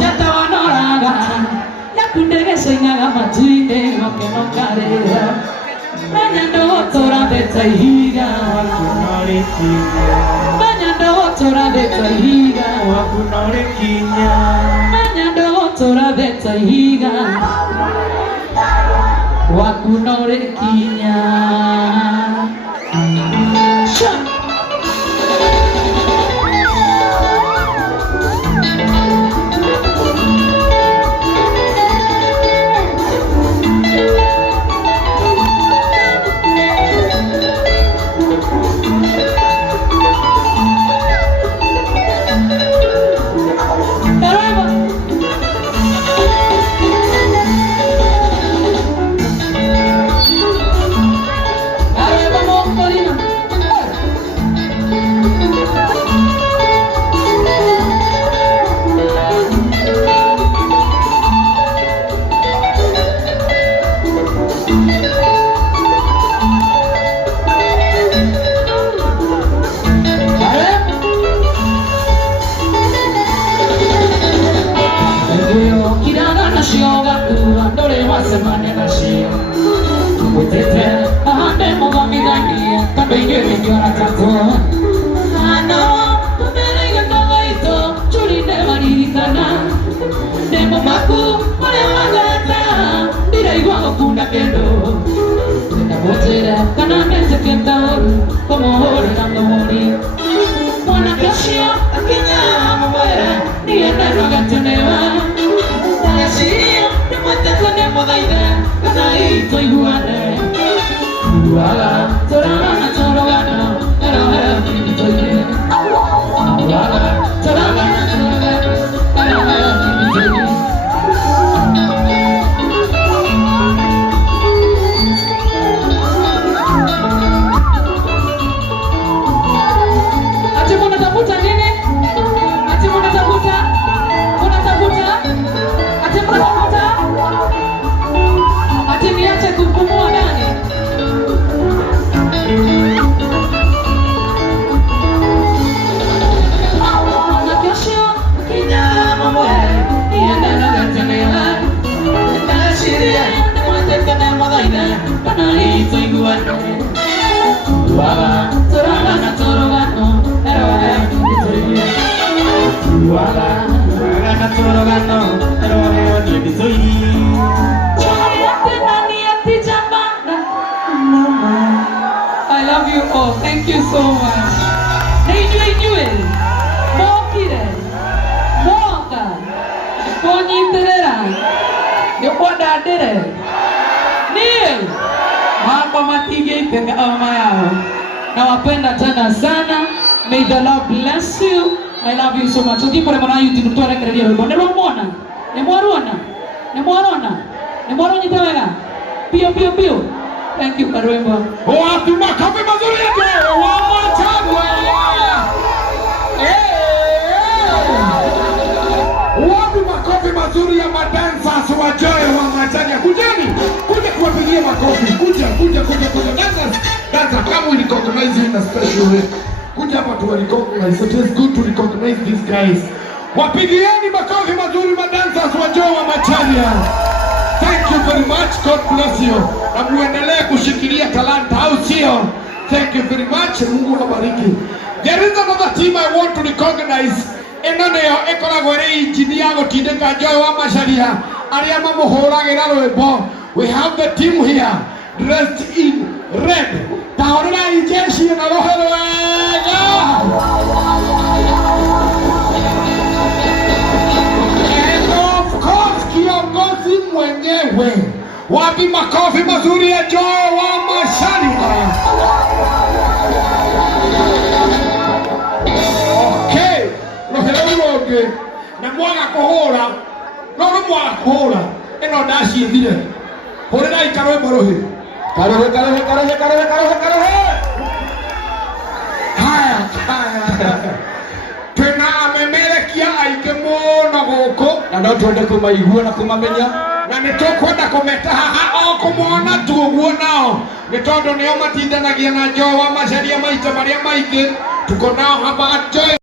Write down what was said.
Jatawanora, ya kundege soinga majuine gakeno karĩra menya ndũtũrathĩte ihiga menya ndũtũrathĩte ihiga menya ndũtũrathĩte ihiga waku no rĩkinya. Semana nació, utete, ande moga mi dani, también yo llora tanto. No, tú me digas todo esto, chuli de maritana, de mamaku, para magata, dirá igual kuna kendo. De la botera, canamente que tal, como orando morir. Buena canción, aquí ya me muera, ni en la roga teneva. I love you all. Thank you so much. Neinyuel, mokire, moka, konyiterera, yokodadere, nie, mambo matige ipeka ama yao. Nawapenda tena sana. May the Lord bless you. I love you so much. Udi pore mana yuti nutore kredia robo. Nemorona, nemorona, nemorona, nemoronyitawega. Pio pio pio. Thank you Karwembo. Wapi makofi mazuri yake. One more time. Wapi makofi mazuri ya madancers wa Joy wa Machania. Kujeni. Kuja kuwapigia makofi. Kuja. Dancers kama we recognize you in a special way. Kuja hapa tu recognize. So it is good to recognize these guys. Wapigieni makofi mazuri madancers wa Joy wa Machania. Thank you very much. God bless you. Na muendelee kushikilia talanta au sio? Thank you very much. Mungu awabariki. There is another team I want to recognize. Enoneo ekoragwo ri engineer gotindika Joy wa Macharia. Aria mamuhuragira rwimbo. We have the team here dressed in red. Tahorera ijeshi na roho wega. And of course kiongozi mwenyewe. Wapi makofi mazuri ya Joy wa Macharia. Okay. Roheroge na mwaga kuhura. No mwaga kuhura. Eno dashi thire. Horera ikarwe borohe. Karohe. Haya. Tena amemerekia aike muno guku. Na no twende kumaigua na kumamenya. Na nitukwenda kumetaha o kumona tuguo nao. Nitondu nio matindanagia na Joy wa Macharia maita maria maingi. Tuko nao hapa Joy.